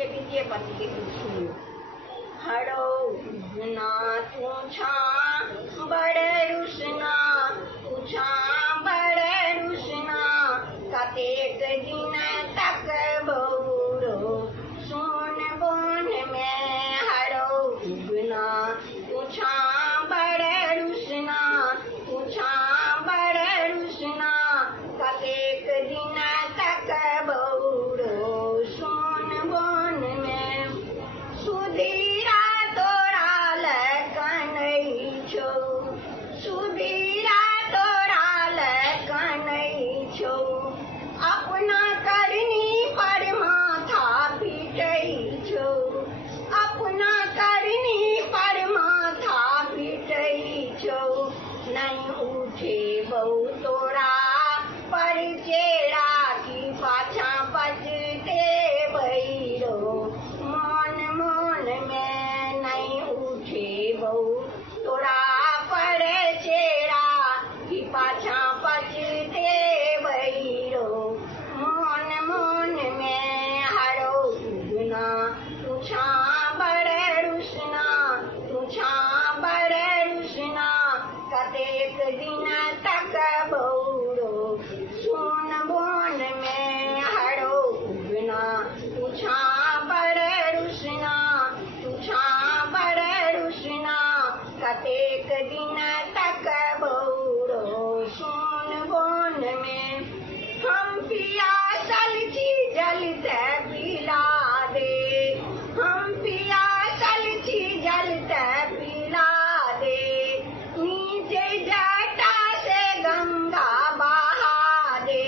द्वितीय पद के सुनियो। हरो उगना तुझा बड़ रुसना, तुझा बड़ रुसना, कतेक दिन तक बहुरो सुन बोन में। हरो उगना तुझा बड़ रुसना, तुझा बड़ रुसना, कतेक दिन तक बहुरो सुन बोन में। सुधीरा तोरा लखनई छो, सुधीरा तोरा लखनई छो, अपना करनी पर माथा पीटई छो, अपना करनी पर माथा पीटई छो। नहीं उठे बहु तोरा पर चेड़ा की पाछा पचते बैरो मन मन में। नहीं उठे बहु तोरा पर चेड़ा की पाछा पचते बैरो मन मन में। हरो उगना तुझा बड़ रुसना, तुझा बड़ रुसना, कतेक दिन तक बहुरो सुन बोन में। हरो उगना तुझा बड़ रुसना, तुझा बड़ रुसना, कतेक दिन तक बहुरो सुन बोन में। हम पियासल छी जल ते पिला दे, हम पियासल छी जल ते पिला दे, नीचे जटा से गंगा बहा दे,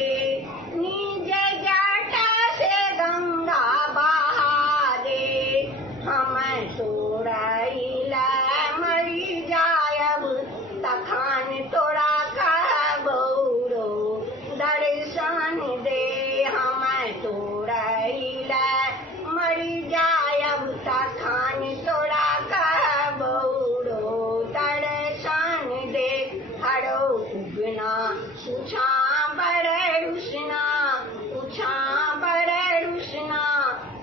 नीचे जटा से गंगा बहा दे। हम तोराइला मरी जायब तखान तोरा कह बहुरो दर्शन दे। हम तोराइला मरी जायब तखान तोरा कह बहुरो दर्शन दे। हरो उगना तुझा बड़ रुसना, तुझा बड़ रुसना,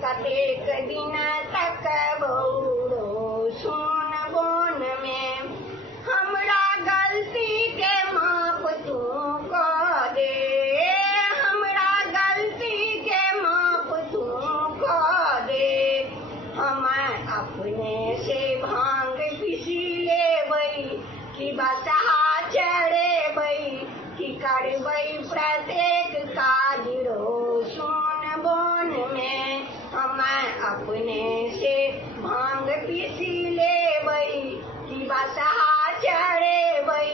कतेक दिन तक बहुरो सुन बोन में। हमरा गलती के माफ तू कह दे, हमरा गलती के माफ तू कह दे। हम अपने से भांग पिसी लेबै कि बसहा चढ़ेबै, कि करबै प्रत्येक काज रो सुन बोन में। हम अपने से भांग पिसी लेबै कि बसहा चढ़ेबै,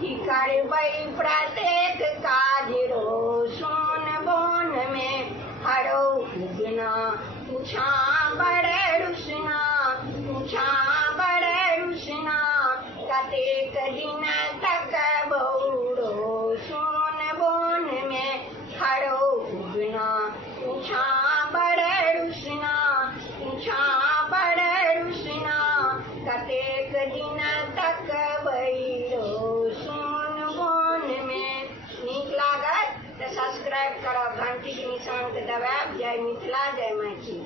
कि करबै प्रत्येक काज रो सुन बोन में। हरो उगना तुझा बड़ रुसना, तुझा बड़ रुसना, कतेक दिन तक बहुरो सुन बोन में। हरो उगना तुझा बड़ रुसना, तुझा बड़ रुसना, कतेक दिन तक बैरो सुन बोन में। नीक लागत तो सब्सक्राइब करब, घंटी के निशान के दबाएब। जय मिथिला, जय मैथिली।